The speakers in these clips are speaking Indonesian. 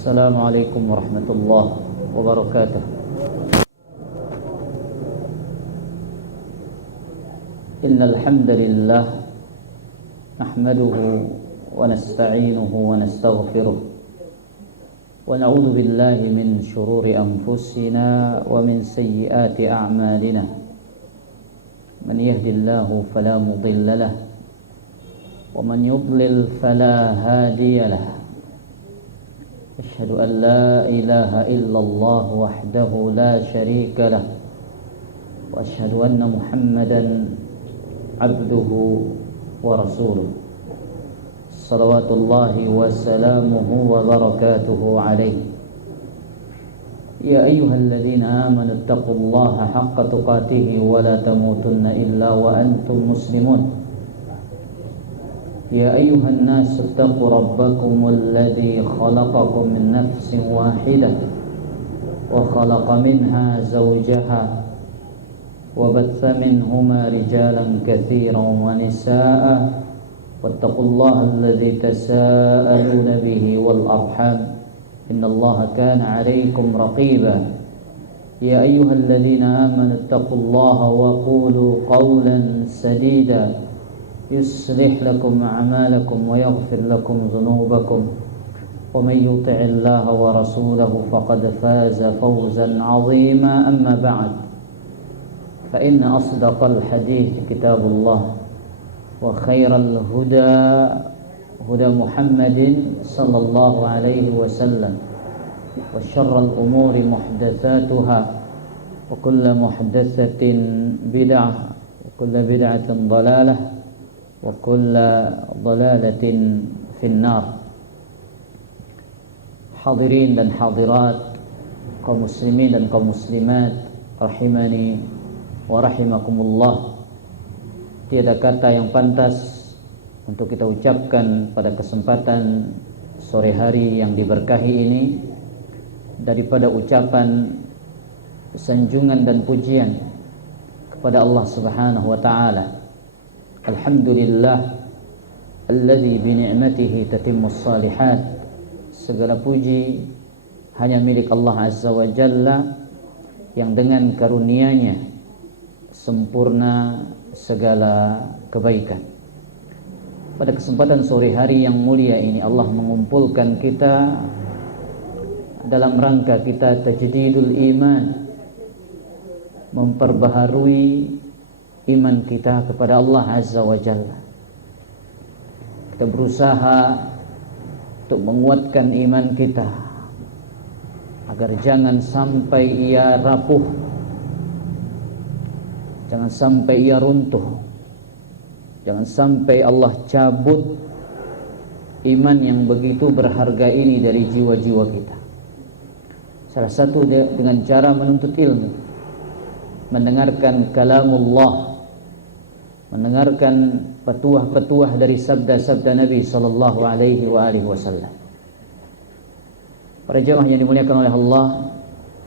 Assalamualaikum warahmatullahi wabarakatuh. Innal hamdalillah nahmaduhu wa nasta'inuhu wa nastaghfiruh wa na'udzu billahi min shururi anfusina wa min sayyiati a'malina. Man yahdihillahu fala mudilla lahu wa man yudlil fala hadiya lahu. Asyhadu an la ilaha illallah wahdahu la syarika lah wa asyhadu anna Muhammadan abduhu wa rasuluh. Salawatullahi wa salamuhu wa barakatuhu alaihi. Ya ayyuhalladzina amanu taqullaha haqqa tuqatih wa la tamutunna illa wa antum muslimun. يا أيها الناس اتقوا ربكم الذي خلقكم من نفس واحدة وخلق منها زوجها وبث منهما رجالا كثيرا ونساء واتقوا الله الذي تساءلون به والأرحام إن الله كان عليكم رقيبا يا أيها الذين آمنوا اتقوا الله وقولوا قولا سديدا يصلح لكم أعمالكم ويغفر لكم ذنوبكم ومن يطع الله ورسوله فقد فاز فوزا عظيما. أما بعد فإن أصدق الحديث كتاب الله وخير الهدى هدى محمد صلى الله عليه وسلم وشر الأمور محدثاتها وكل محدثة بدعة وكل بدعة ضلالة wa kulla dhalalatin finnar. Hadirin dan hadirat, kaum muslimin dan kaum muslimat rahimani wa rahimakumullah. Tiada kata yang pantas untuk kita ucapkan pada kesempatan sore hari yang diberkahi ini daripada ucapan sanjungan dan pujian kepada Allah Subhanahu wa taala. Alhamdulillah alladzi bi ni'matihi tatimmus shalihat. Segala puji hanya milik Allah Azza wa Jalla yang dengan karunia-Nya sempurna segala kebaikan. Pada kesempatan sore hari yang mulia ini Allah mengumpulkan kita dalam rangka kita tajdidul iman, memperbaharui iman kita kepada Allah Azza wa Jalla. Kita berusaha untuk menguatkan iman kita agar jangan sampai ia rapuh, jangan sampai ia runtuh, jangan sampai Allah cabut iman yang begitu berharga ini dari jiwa-jiwa kita. Salah satu dengan cara menuntut ilmu, mendengarkan kalamullah, mendengarkan petuah-petuah dari sabda-sabda Nabi sallallahu alaihi wasallam. Para jemaah yang dimuliakan oleh Allah,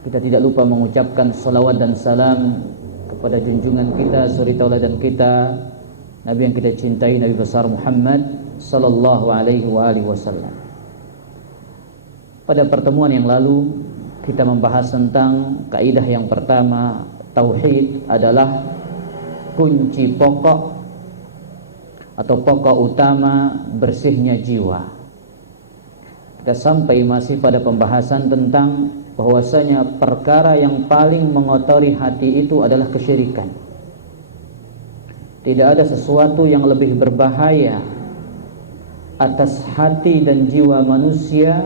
kita tidak lupa mengucapkan salawat dan salam kepada junjungan kita, suri tauladan kita, Nabi yang kita cintai, Nabi besar Muhammad sallallahu alaihi wasallam. Pada pertemuan yang lalu kita membahas tentang kaidah yang pertama, tauhid adalah kunci pokok atau pokok utama bersihnya jiwa. Kita sampai masih pada pembahasan tentang bahwasanya perkara yang paling mengotori hati itu adalah kesyirikan. Tidak ada sesuatu yang lebih berbahaya atas hati dan jiwa manusia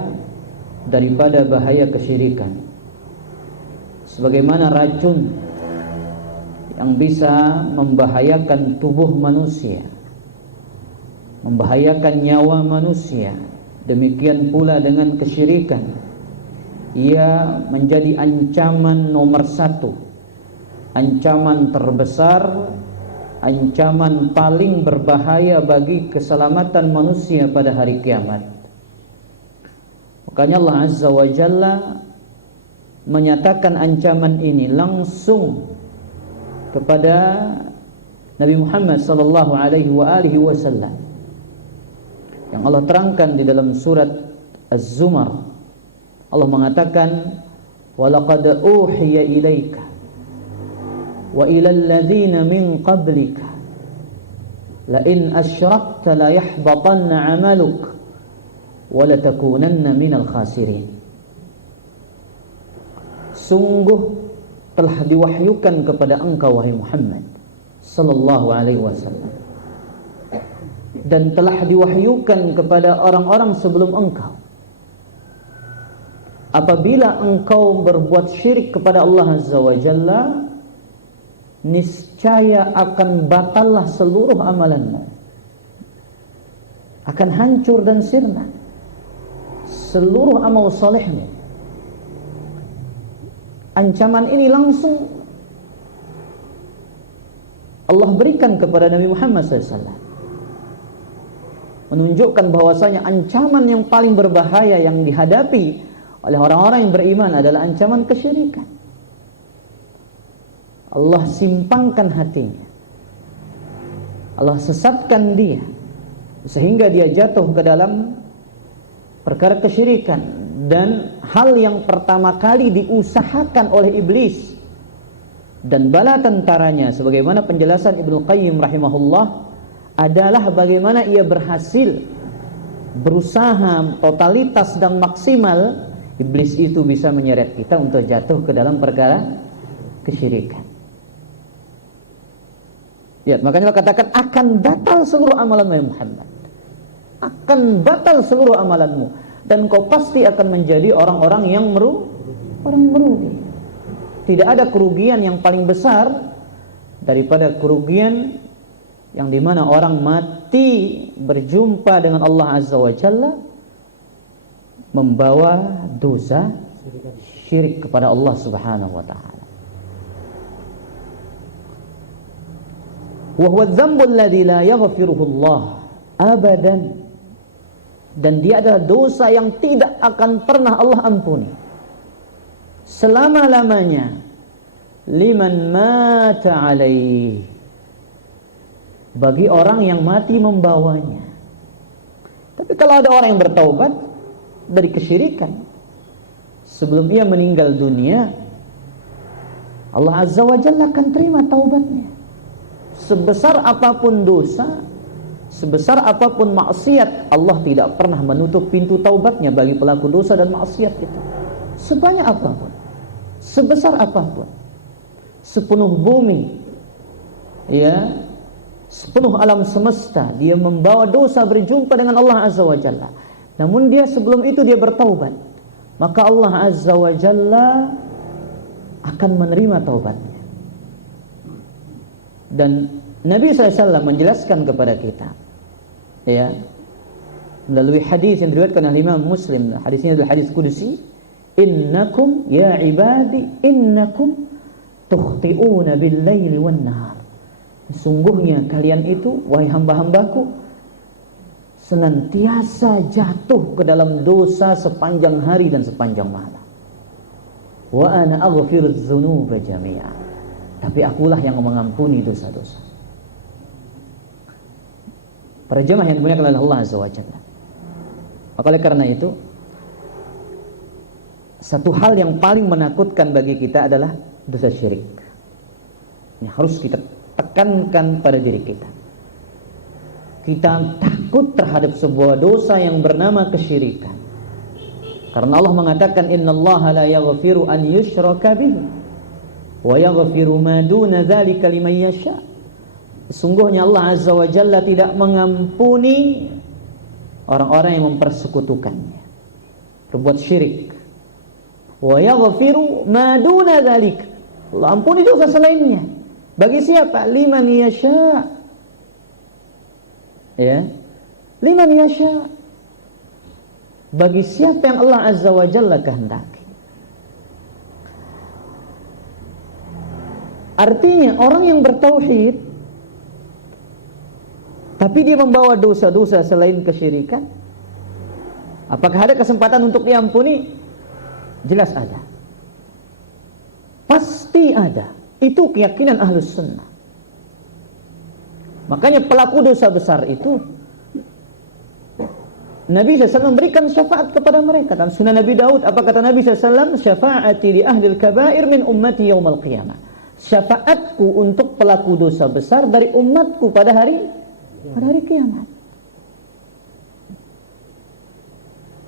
daripada bahaya kesyirikan. Sebagaimana racun yang bisa membahayakan tubuh manusia, membahayakan nyawa manusia, demikian pula dengan kesyirikan. Ia menjadi ancaman nomor satu, ancaman terbesar, ancaman paling berbahaya bagi keselamatan manusia pada hari kiamat. Makanya Allah Azza wa Jalla menyatakan ancaman ini langsung kepada Nabi Muhammad sallallahu alaihi wasallam yang Allah terangkan di dalam surat Az-Zumar Allah mengatakan, "Walaqad uhiya ilaika wa ilal ladzina min qablika la in asyrakta la yahbatanna 'amaluk wa la takunanna minal khasirin." Sungguh telah diwahyukan kepada engkau wahai Muhammad sallallahu alaihi wasallam, dan telah diwahyukan kepada orang-orang sebelum engkau, apabila engkau berbuat syirik kepada Allah Azza wa Jalla, niscaya akan batallah seluruh amalanmu, akan hancur dan sirna seluruh amal salehmu. Ancaman ini langsung Allah berikan kepada Nabi Muhammad SAW, menunjukkan bahwasanya ancaman yang paling berbahaya yang dihadapi oleh orang-orang yang beriman adalah ancaman kesyirikan. Allah simpangkan hatinya, Allah sesatkan dia sehingga dia jatuh ke dalam perkara kesyirikan. Dan hal yang pertama kali diusahakan oleh iblis dan bala tentaranya, sebagaimana penjelasan Ibnu Qayyim rahimahullah, adalah bagaimana ia berhasil berusaha totalitas dan maksimal iblis itu bisa menyeret kita untuk jatuh ke dalam perkara kesyirikan. Ya, makanya Allah katakan akan batal seluruh amalanmu Muhammad. Akan batal seluruh amalanmu, dan kau pasti akan menjadi orang-orang yang merugi. Tidak ada kerugian yang paling besar daripada kerugian yang dimana orang mati berjumpa dengan Allah Azza wa Jalla membawa dosa syirik kepada Allah Subhanahu wa ta'ala. Wa huwa dzambul ladzi la yaghfiruhu Allah abadan, dan dia adalah dosa yang tidak akan pernah Allah ampuni selama-lamanya. Liman mata alaih, bagi orang yang mati membawanya. Tapi kalau ada orang yang bertaubat dari kesyirikan sebelum ia meninggal dunia, Allah Azza wa Jalla akan terima taubatnya. Sebesar apapun dosa, sebesar apapun maksiat, Allah tidak pernah menutup pintu taubatnya bagi pelaku dosa dan maksiat itu. Sebanyak apapun, sebesar apapun, sepenuh bumi, ya, sepenuh alam semesta, dia membawa dosa berjumpa dengan Allah Azza wa Jalla. Namun dia sebelum itu dia bertaubat, maka Allah Azza wa Jalla akan menerima taubatnya. Dan Nabi SAW menjelaskan kepada kita, ya, melalui hadis yang diriwayatkan oleh Imam Muslim. Hadis ini adalah hadis qudsi. Innakum ya ibadi innakum tukhti'una bil-laili wan-nahar. Sesungguhnya kalian itu, wahai hamba-hambaku, senantiasa jatuh ke dalam dosa sepanjang hari dan sepanjang malam. Wa ana aghfirudz dzunuba jami'a. Tapi akulah yang mengampuni dosa-dosa. Para jemaah yang dimuliakan oleh Allah Azza wa Jalla. Maka oleh karena itu, satu hal yang paling menakutkan bagi kita adalah dosa syirik. Ini harus kita tekankan pada diri kita. Kita takut terhadap sebuah dosa yang bernama kesyirikan. Karena Allah mengatakan, innallaha la yaghfiru an yushraka bihi wa yaghfiru ma duna dzalika liman yasha. Sesungguhnya Allah Azza wa Jalla tidak mengampuni orang-orang yang mempersekutukannya, berbuat syirik. Wa yaghfiru ma duna dzalik, Allah ampuni dosa selainnya. Bagi siapa? Liman yasha. Ya, liman yasha. Bagi siapa yang Allah Azza wa Jalla kehendaki. Artinya orang yang bertauhid tapi dia membawa dosa-dosa selain kesyirikan, apakah ada kesempatan untuk diampuni? Jelas ada. Pasti ada. Itu keyakinan Ahlus Sunnah. Makanya pelaku dosa besar itu Nabi SAW memberikan syafaat kepada mereka. Dan sunnah Nabi Daud, apa kata Nabi SAW? Syafaati li ahlil kabair min ummati yaumal qiyamah. Syafaatku untuk pelaku dosa besar dari umatku pada hari kiamat.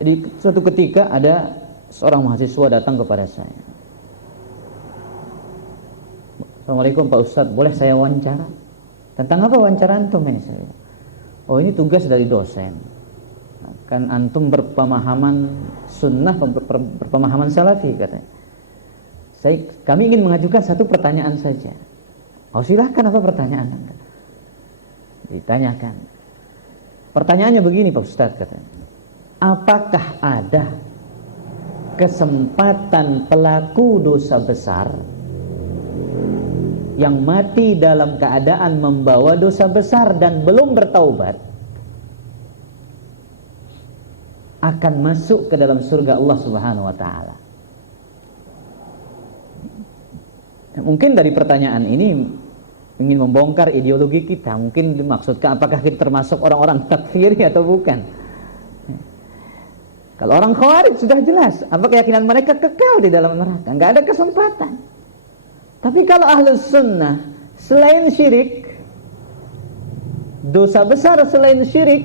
Jadi suatu ketika ada seorang mahasiswa datang kepada saya. Assalamualaikum Pak Ustadz, boleh saya wawancara? Tentang apa wawancara antum ini? Oh, ini tugas dari dosen. Kan antum berpemahaman sunnah, berpemahaman salafi katanya. Kami ingin mengajukan satu pertanyaan saja. Oh, silahkan, apa pertanyaan Anda? Ditanyakan. Pertanyaannya begini Pak Ustadz katanya. Apakah ada kesempatan pelaku dosa besar yang mati dalam keadaan membawa dosa besar dan belum bertaubat akan masuk ke dalam surga Allah Subhanahu wa taala? Mungkin dari pertanyaan ini ingin membongkar ideologi kita. Mungkin dimaksudkan apakah kita termasuk orang-orang takfiri atau bukan. Kalau orang Khawarij sudah jelas apa keyakinan mereka, kekal di dalam neraka, nggak ada kesempatan. Tapi kalau Ahlus Sunnah, selain syirik, dosa besar selain syirik,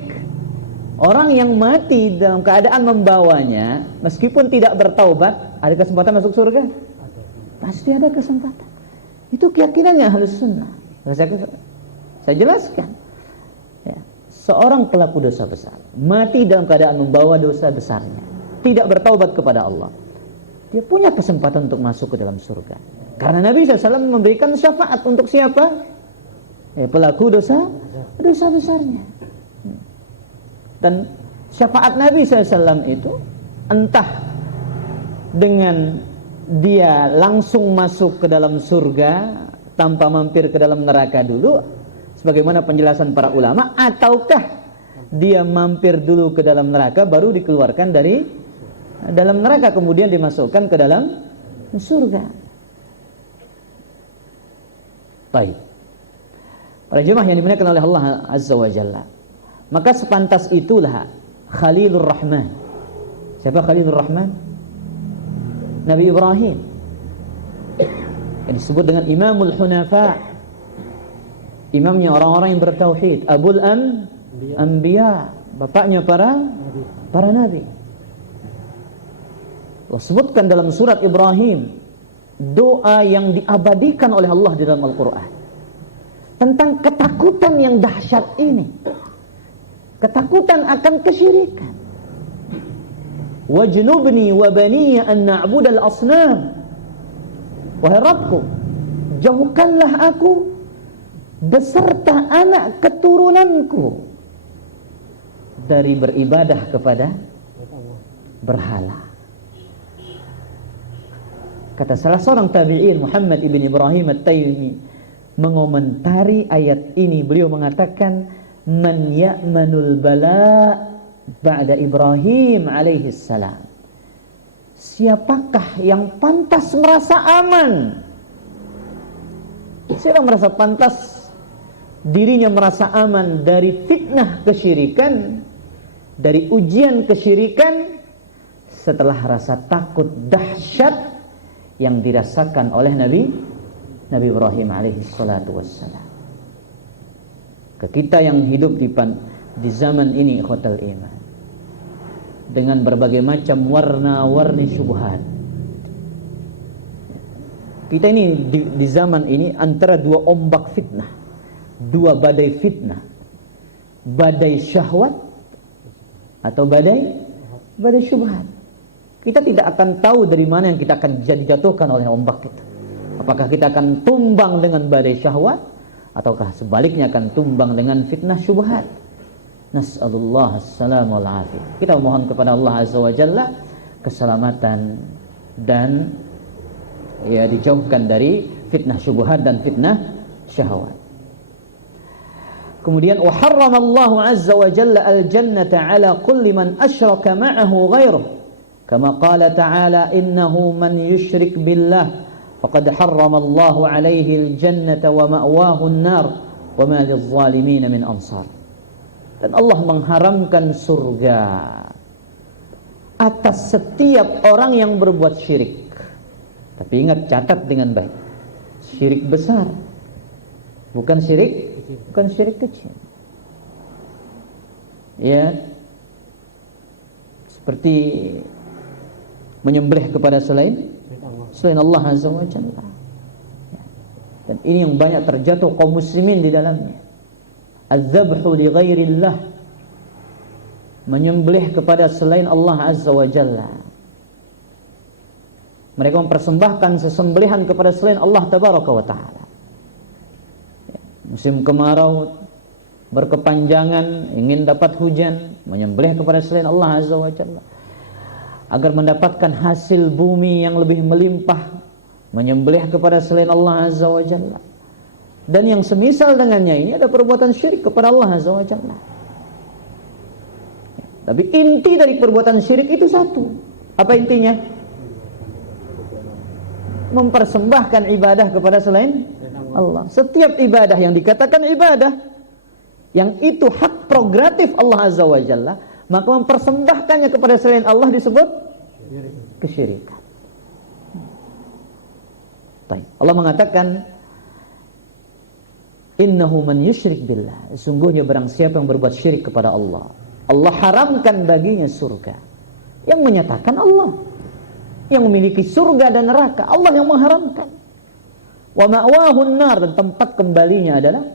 orang yang mati dalam keadaan membawanya, meskipun tidak bertaubat, ada kesempatan masuk surga? Pasti ada kesempatan. Itu keyakinannya Ahlus Sunnah. Saya jelaskan. Ya. Seorang pelaku dosa besar mati dalam keadaan membawa dosa besarnya, tidak bertaubat kepada Allah, dia punya kesempatan untuk masuk ke dalam surga. Karena Nabi SAW memberikan syafaat untuk siapa? Pelaku dosa besarnya. Dan syafaat Nabi SAW itu entah dengan dia langsung masuk ke dalam surga tanpa mampir ke dalam neraka dulu, sebagaimana penjelasan para ulama, ataukah dia mampir dulu ke dalam neraka baru dikeluarkan dari dalam neraka kemudian dimasukkan ke dalam surga. Baik. Para jemaah yang dimuliakan oleh Allah Azza wa Jalla, maka sepantas itulah Khalilur Rahman. Siapa Khalilur Rahman? Nabi Ibrahim, yang disebut dengan Imamul Hunafa, imamnya orang-orang yang bertauhid, Abul Anbiya, bapaknya para nabi. Allah sebutkan dalam surat Ibrahim doa yang diabadikan oleh Allah di dalam Al-Quran tentang ketakutan yang dahsyat ini, ketakutan akan kesyirikan. Wajnubni wa baniya an na'budal asnam. Wahai Rabbku, jauhkanlah aku beserta anak keturunanku dari beribadah kepada berhala. Kata salah seorang tabi'in, Muhammad ibn Ibrahim At-Taymi, mengomentari ayat ini, beliau mengatakan, man ya'manul bala' ba'da Ibrahim alaihi salam. Siapakah yang pantas merasa aman? Siapa merasa pantas dirinya merasa aman dari fitnah kesyirikan, dari ujian kesyirikan, setelah rasa takut dahsyat yang dirasakan oleh Nabi Ibrahim alaihi salatu wassalam. Ke kita yang hidup di zaman ini, ikhwatal iman, dengan berbagai macam warna-warni syubhat. Kita ini di zaman ini antara dua ombak fitnah, dua badai fitnah, badai syahwat atau badai syubhat. Kita tidak akan tahu dari mana yang kita akan dijatuhkan oleh ombak itu. Apakah kita akan tumbang dengan badai syahwat, ataukah sebaliknya akan tumbang dengan fitnah syubhat. Nas'alullah as-salamu wal-afiyah. Kita mohon kepada Allah Azza wa Jalla keselamatan dan ya dijauhkan dari fitnah syubhat dan fitnah syahwat. Kemudian wa harramallahu azza wa jalla al-jannata ala kulli man asyraka ma'ahu ghairuh. Kama qala ta'ala innahu man yushrik billah faqad harramallahu alaihi al-jannata wa ma'wahu an-nar wa ma lidh-dhalimin min ansar. Dan Allah mengharamkan surga atas setiap orang yang berbuat syirik. Tapi ingat, catat dengan baik, syirik besar, bukan syirik kecil. Ya, seperti menyembelih kepada selain Allah Azza wa Jalla. Dan ini yang banyak terjatuh kaum muslimin di dalamnya. Az-zabhu li ghairillah, menyembelih kepada selain Allah Azza wa Jalla. Mereka mempersembahkan sesembelihan kepada selain Allah Tabaraka wa Ta'ala. Musim kemarau berkepanjangan, ingin dapat hujan, menyembelih kepada selain Allah Azza wa Jalla. Agar mendapatkan hasil bumi yang lebih melimpah, menyembelih kepada selain Allah Azza wa Jalla. Dan yang semisal dengannya ini ada perbuatan syirik kepada Allah Azza wa Jalla. Tapi inti dari perbuatan syirik itu satu. Apa intinya? Mempersembahkan ibadah kepada selain Allah. Setiap ibadah yang dikatakan ibadah, yang itu hak prerogatif Allah Azza wa Jalla, maka mempersembahkannya kepada selain Allah disebut kesyirikan. Baik. Allah mengatakan, innahu man yusyrik billah, sungguhnya barang siapa yang berbuat syirik kepada Allah, Allah haramkan baginya surga. Yang menyatakan Allah, yang memiliki surga dan neraka, Allah yang mengharamkan. Wa ma'wahun nar, dan tempat kembalinya adalah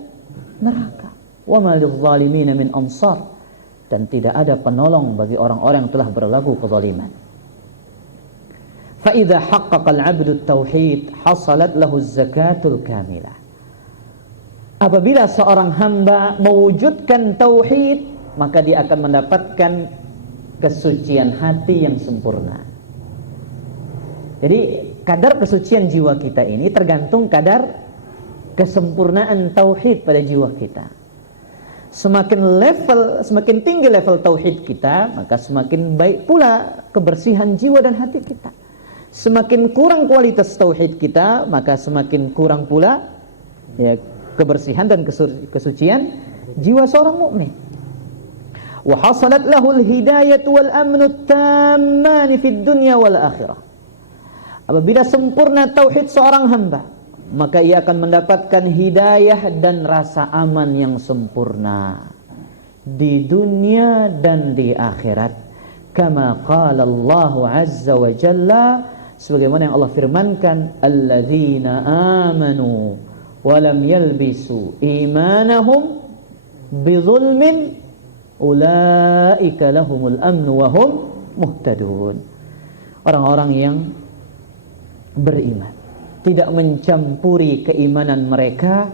neraka. Wa ma lidh-dhalimin min ansar, dan tidak ada penolong bagi orang-orang yang telah berlaku kezaliman. Fa idza haqqaqa al-'abdu at-tauhid hasalat lahu az-zakatul kamilah. Apabila seorang hamba mewujudkan tauhid, maka dia akan mendapatkan kesucian hati yang sempurna. Jadi kadar kesucian jiwa kita ini tergantung kadar kesempurnaan tauhid pada jiwa kita. Semakin tinggi level tauhid kita, maka semakin baik pula kebersihan jiwa dan hati kita. Semakin kurang kualitas tauhid kita, maka semakin kurang pula ya kebersihan dan kesucian jiwa seorang mukmin. Wa hasalat lahul hidayah wal amnu tamman fid dunya wal akhirah. Apabila sempurna tauhid seorang hamba, maka ia akan mendapatkan hidayah dan rasa aman yang sempurna di dunia dan di akhirat. Kama qala Allah Azza wa Jalla, sebagaimana yang Allah firmankan, alladzina amanu wa lam yalbisu imanahum bizulmin ulaika lahumul amnu wa hum muhtadun. Orang-orang yang beriman, tidak mencampuri keimanan mereka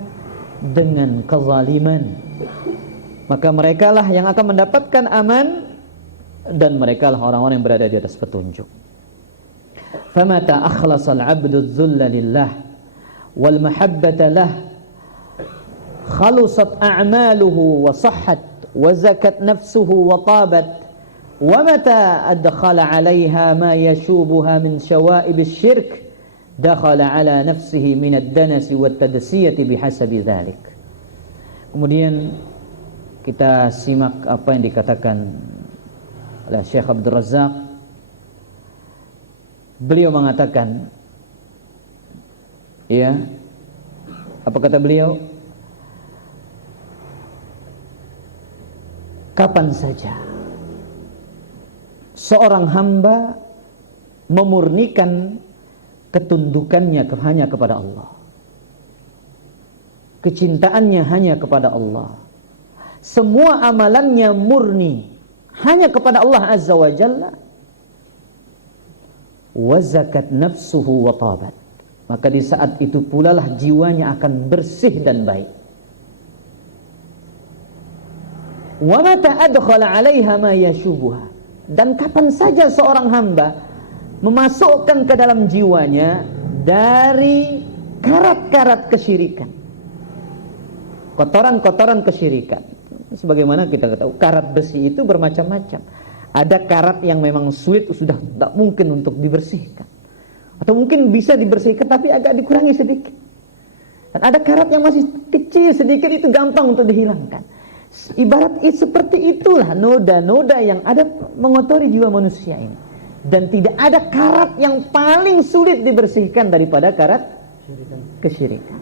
dengan kezaliman, maka merekalah yang akan mendapatkan aman, dan merekalah orang-orang yang berada di atas petunjuk. Famata akhlasal 'abdu adh-dhulla lillah wal mahabbata lah khalusat a'maluhu wa sahhat wa zakat nafsuhu wa tabat, wa mata adkhala 'alayha ma yashubuha min shawa'ib asy-syirk dakhala ala nafsihi min ad-danasi wat tadasiyati bihasabi dzalik. Kemudian kita simak apa yang dikatakan oleh Syekh Abdul Razak. Beliau mengatakan, ya, apa kata beliau? Kapan saja seorang hamba memurnikan ketundukannya hanya kepada Allah, kecintaannya hanya kepada Allah, semua amalannya murni hanya kepada Allah Azza wa Jalla, wa zakat nafsuhu wa tabat, maka di saat itu pula lah jiwanya akan bersih dan baik. Wa mata adkhala 'alaiha ma yashubuha, dan kapan saja seorang hamba memasukkan ke dalam jiwanya dari karat-karat kesyirikan, kotoran-kotoran kesyirikan. Sebagaimana kita tahu, karat besi itu bermacam-macam. Ada karat yang memang sulit, sudah tak mungkin untuk dibersihkan, atau mungkin bisa dibersihkan tapi agak dikurangi sedikit. Dan ada karat yang masih kecil sedikit, itu gampang untuk dihilangkan. Ibarat seperti itulah noda-noda yang ada mengotori jiwa manusia ini. Dan tidak ada karat yang paling sulit dibersihkan daripada karat kesyirikan.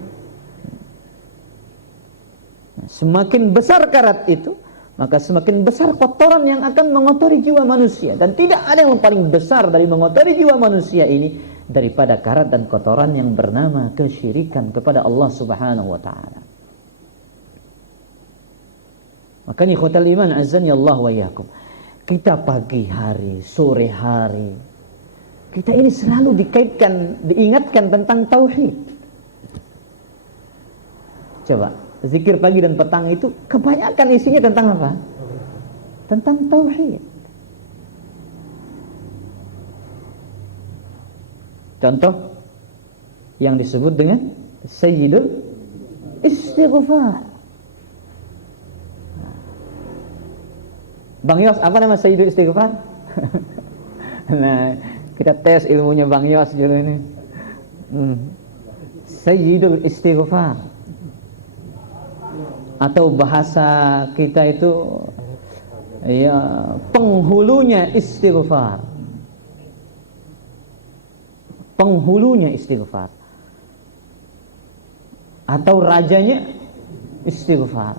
Semakin besar karat itu, maka semakin besar kotoran yang akan mengotori jiwa manusia. Dan tidak ada yang paling besar dari mengotori jiwa manusia ini daripada karat dan kotoran yang bernama kesyirikan kepada Allah Subhanahu wa ta'ala. Makanya ikhwatal iman azani Allah wa iyyakum, kita pagi hari, sore hari, kita ini selalu dikaitkan, diingatkan tentang tauhid. Coba, zikir pagi dan petang itu kebanyakan isinya tentang apa? Tentang tauhid. Contoh yang disebut dengan Sayyidul Istighfar. Bang Yos, apa nama Sayyidul Istighfar? Nah, kita tes ilmunya Bang Yos dulu ini. Sayyidul Istighfar. Atau bahasa kita itu ya, penghulunya istighfar. Penghulunya istighfar. Atau rajanya istighfar.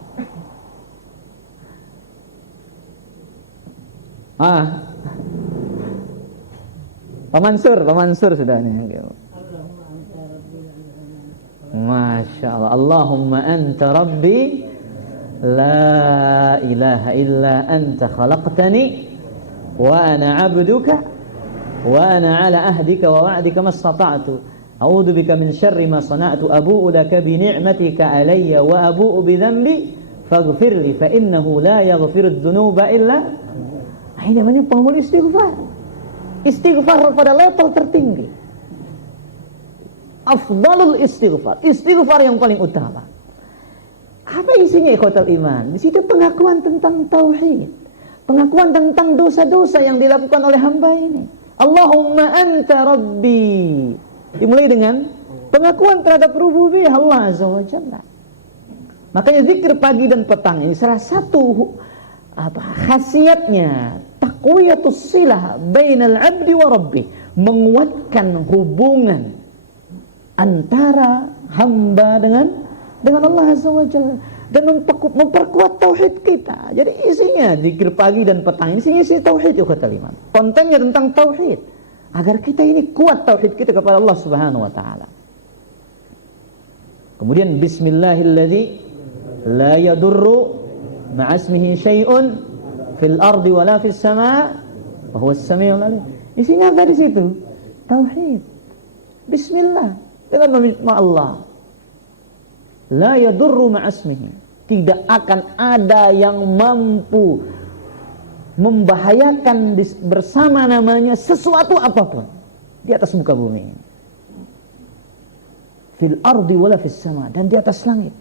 Pak Mansur sudah nih. Masya Allah. Allahumma anta rabbi la ilaha illa anta khalaqtani wa ana abduka wa ana ala ahdika wa wa'dika mastata'tu a'udzu bika min syarri ma sana'tu abu'u laka bi ni'matika alayya wa abu'u bi dhanbi faghfirli fa innahu la yaghfiru dzunuba illa. Ini namanya penghulu istighfar. Istighfar pada level tertinggi. Afdalul istighfar. Istighfar yang paling utama. Apa isinya ikhwatal iman? Di situ pengakuan tentang tauhid. Pengakuan tentang dosa-dosa yang dilakukan oleh hamba ini. Allahumma anta rabbi. Dimulai dengan pengakuan terhadap rububiyah Allah Azza wa Jalla. Makanya zikir pagi dan petang ini salah satu khasiatnya taqwiyatus silah bainal abdi wa rabbih, menguatkan hubungan antara hamba dengan Allah Azza wa Jalla dan memperkuat tauhid kita. Jadi isinya zikir pagi dan petang, isinya tauhid ikhwatal iman. Kontennya tentang tauhid agar kita ini kuat tauhid kita kepada Allah Subhanahu wa taala. Kemudian bismillahilladzi la yadurru ma'asmihi syai'un fil ardi wala fis sama' wa huwas samiul alim. Isinya apa di situ? Tauhid. Bismillah, dengan nama Allah. La yadurru ma'asmihi, tidak akan ada yang mampu membahayakan bersama namanya sesuatu apapun di atas muka bumi. Fil ardi wala fis sama', dan di atas langit.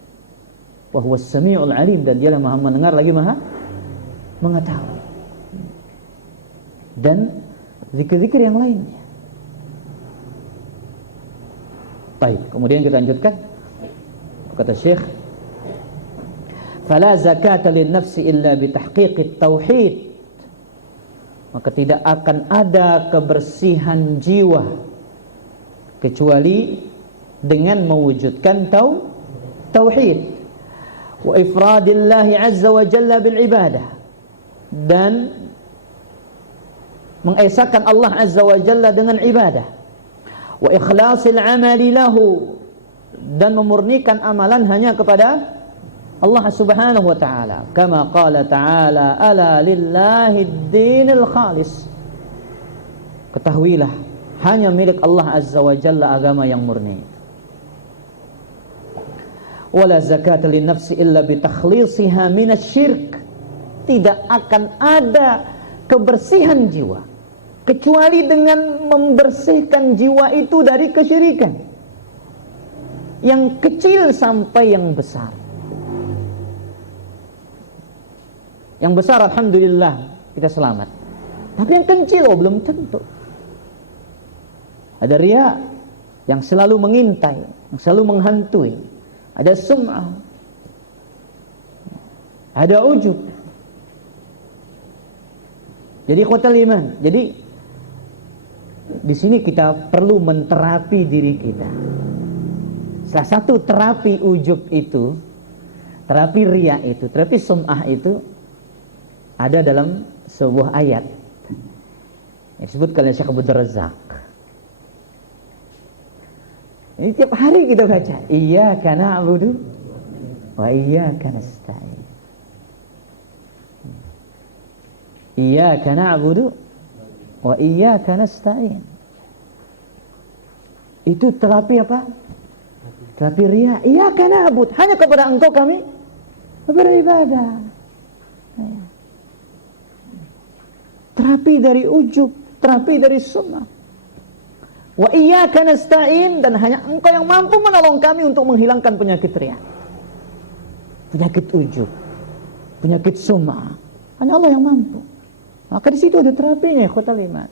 Wa huwas samiul alim, dan dialah Maha mendengar lagi Maha mengetahui. Dan zikir-zikir yang lainnya. Baik, kemudian kita lanjutkan. Kata Syekh, fala zakata lin nafsi illa bi tahqiqit tauhid. Maka tidak akan ada kebersihan jiwa kecuali dengan mewujudkan tauhid. Wa ifradillahi azza wa jalla bil ibadah, dan mengesahkan Allah azza wa jalla dengan ibadah. Wa ikhlasil amali lahu, dan memurnikan amalan hanya kepada Allah subhanahu wa ta'ala. Kama qala ta'ala ala lillahi ad-dinil khalis. Ketahuilah, hanya milik Allah azza wa jalla agama yang murni. Wala zakata lin nafsi illa bi takhlisiha minasy-syirk. Tidak akan ada kebersihan jiwa kecuali dengan membersihkan jiwa itu dari kesyirikan, yang kecil sampai yang besar. Yang besar alhamdulillah kita selamat, tapi yang kecil belum tentu. Ada riya yang selalu mengintai, yang selalu menghantui. Ada sum'ah, ada ujub. Jadi ikhwatal iman, jadi di sini kita perlu menterapi diri kita. Salah satu terapi ujub itu, terapi riya itu, terapi sum'ah itu ada dalam sebuah ayat yang disebutkan oleh Syekh Abdul Razak. Ini tiap hari kita baca, iyyaka na'budu wa iyyaka nasta'in. Iyyaka na'budu wa iyyaka nasta'in. Itu terapi apa? Terapi riya. Iyyaka na'bud, hanya kepada Engkau kami beribadah. Terapi dari ujub, terapi dari sunnah. Wa iyyaka nasta'in, dan hanya Engkau yang mampu menolong kami untuk menghilangkan penyakit riya, penyakit ujub, penyakit sum'ah. Hanya Allah yang mampu. Maka di situ ada terapinya, ikhwatal iman.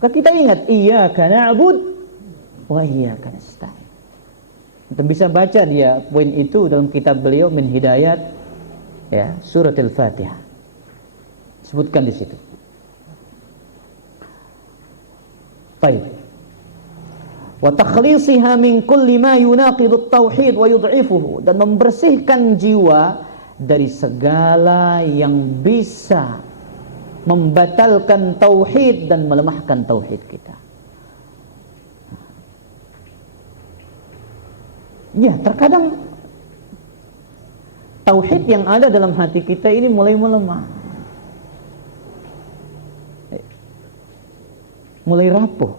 Maka kita ingat, iyyaka na'bud wa iyyaka nasta'in. Kita bisa baca dia poin itu dalam kitab beliau Min Hidayat, ya, surat Al-Fatihah. Sebutkan di situ. Baik. Wa takhlisiha min kulli ma yunaqidu at-tauhid wa yud'ifuhu, dan membersihkan jiwa dari segala yang bisa membatalkan tauhid dan melemahkan tauhid kita. Ya, terkadang tauhid yang ada dalam hati kita ini mulai melemah, mulai rapuh.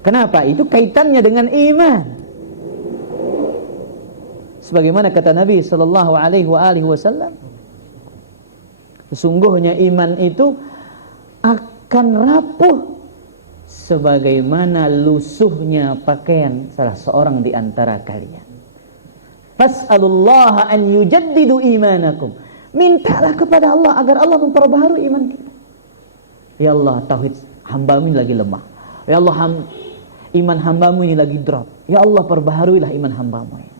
Kenapa? Itu kaitannya dengan iman. Sebagaimana kata Nabi sallallahu alaihi wasallam, sesungguhnya iman itu akan rapuh sebagaimana lusuhnya pakaian salah seorang di antara kalian. Fas'alullaha an yujaddidu imanakum. Mintalah kepada Allah agar Allah memperbaharui iman kita. Ya Allah, tauhid hamba-Mu ini lagi lemah. Ya Allah, iman hamba-Mu ini lagi drop. Ya Allah, perbaharuilah iman hamba-Mu ini.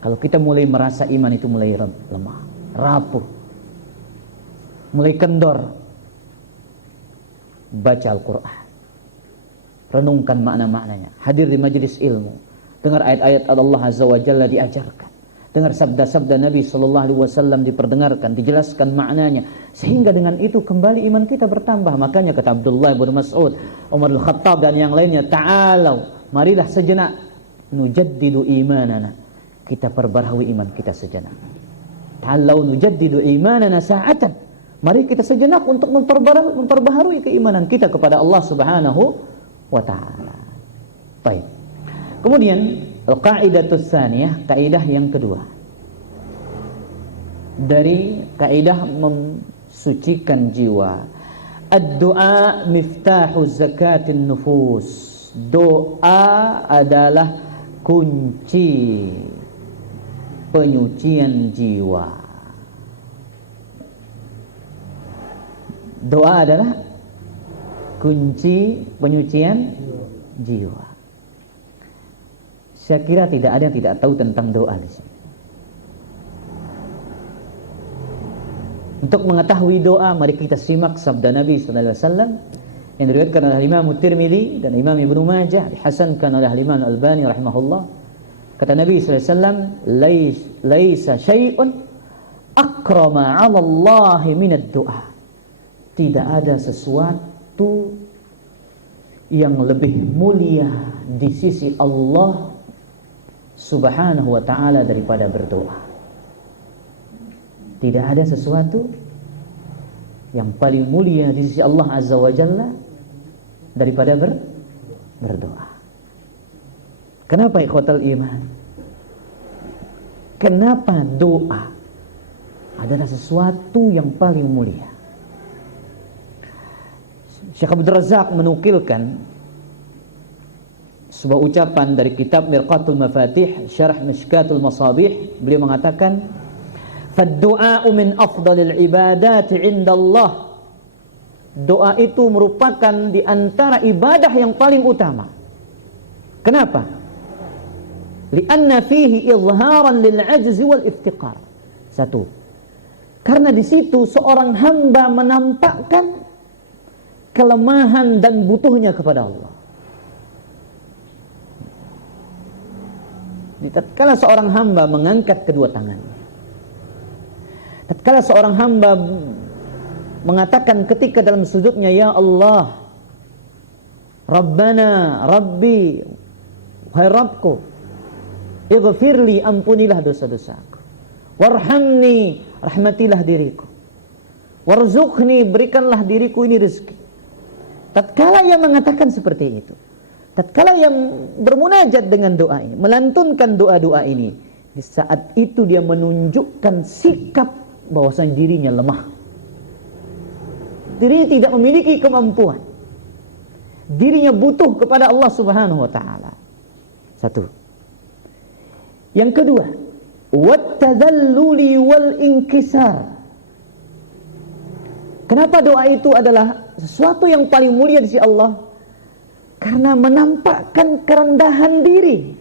Kalau kita mulai merasa iman itu mulai lemah, rapuh, mulai kendor, baca Al-Quran, renungkan makna-maknanya, hadir di majelis ilmu, dengar ayat-ayat Allah Azza wa Jalla diajarkan, dengar sabda-sabda Nabi SAW diperdengarkan, dijelaskan maknanya, sehingga dengan itu kembali iman kita bertambah. Makanya kata Abdullah bin Mas'ud, Umar Al-Khattab dan yang lainnya, ta'alau, marilah sejenak, nujaddidu imanana, kita perbaharui iman kita sejenak. Ta'alau nujaddidu imanana sa'atan, mari kita sejenak untuk memperbaharui keimanan kita kepada Allah Subhanahu wa ta'ala. Baik. Kemudian al-qaidatus tsaniyah, kaidah yang kedua dari kaidah mensucikan jiwa. Ad-du'a miftahu zakatin nufus. Doa adalah kunci penyucian jiwa. Doa adalah kunci penyucian jiwa. Saya kira tidak ada yang tidak tahu tentang doa di sini. Untuk mengetahui doa, mari kita simak sabda Nabi sallallahu alaihi wasallam yang diriwayatkan oleh Imam Tirmidzi dan Imam Ibnu Majah, dihasankan oleh Imam Al-Albani rahimahullah. Kata Nabi sallallahu alaihi wasallam, laisa syai'un akrama 'ala Allah min ad-du'a. Tidak ada sesuatu yang lebih mulia di sisi Allah Subhanahu wa ta'ala daripada berdoa. Tidak ada sesuatu yang paling mulia di sisi Allah Azza wa Jalla daripada berdoa. Kenapa ikhwatal iman? Kenapa doa adalah sesuatu yang paling mulia? Syekh Abdul Razak menukilkan sebuah ucapan dari kitab Mirqatul Mafatih Syarah Mishkatul Masabih. Beliau mengatakan, "Fad-du'a min afdalil ibadati 'inda Allah." Doa itu merupakan di antara ibadah yang paling utama. Kenapa? Lianna fihi izharan lil ajzi wal iftiqar. Satu, karena di situ seorang hamba menampakkan kelemahan dan butuhnya kepada Allah. Tatkala seorang hamba mengangkat kedua tangannya, tatkala seorang hamba mengatakan ketika dalam sujudnya, ya Allah, Rabbana, Rabbi, wahai Rabbku, ighfirli, ampunilah dosa-dosaku, warhamni, rahmatilah diriku, warzuqni, berikanlah diriku ini rezeki. Tatkala ia mengatakan seperti itu, tatkala ia bermunajat dengan doa ini, melantunkan doa-doa ini, di saat itu dia menunjukkan sikap bahwasanya dirinya lemah, dirinya tidak memiliki kemampuan, dirinya butuh kepada Allah Subhanahu wa taala. Satu. Yang kedua, wattadalluli wal inkisar. Kenapa doa itu adalah sesuatu yang paling mulia di sisi Allah? Karena menampakkan kerendahan diri,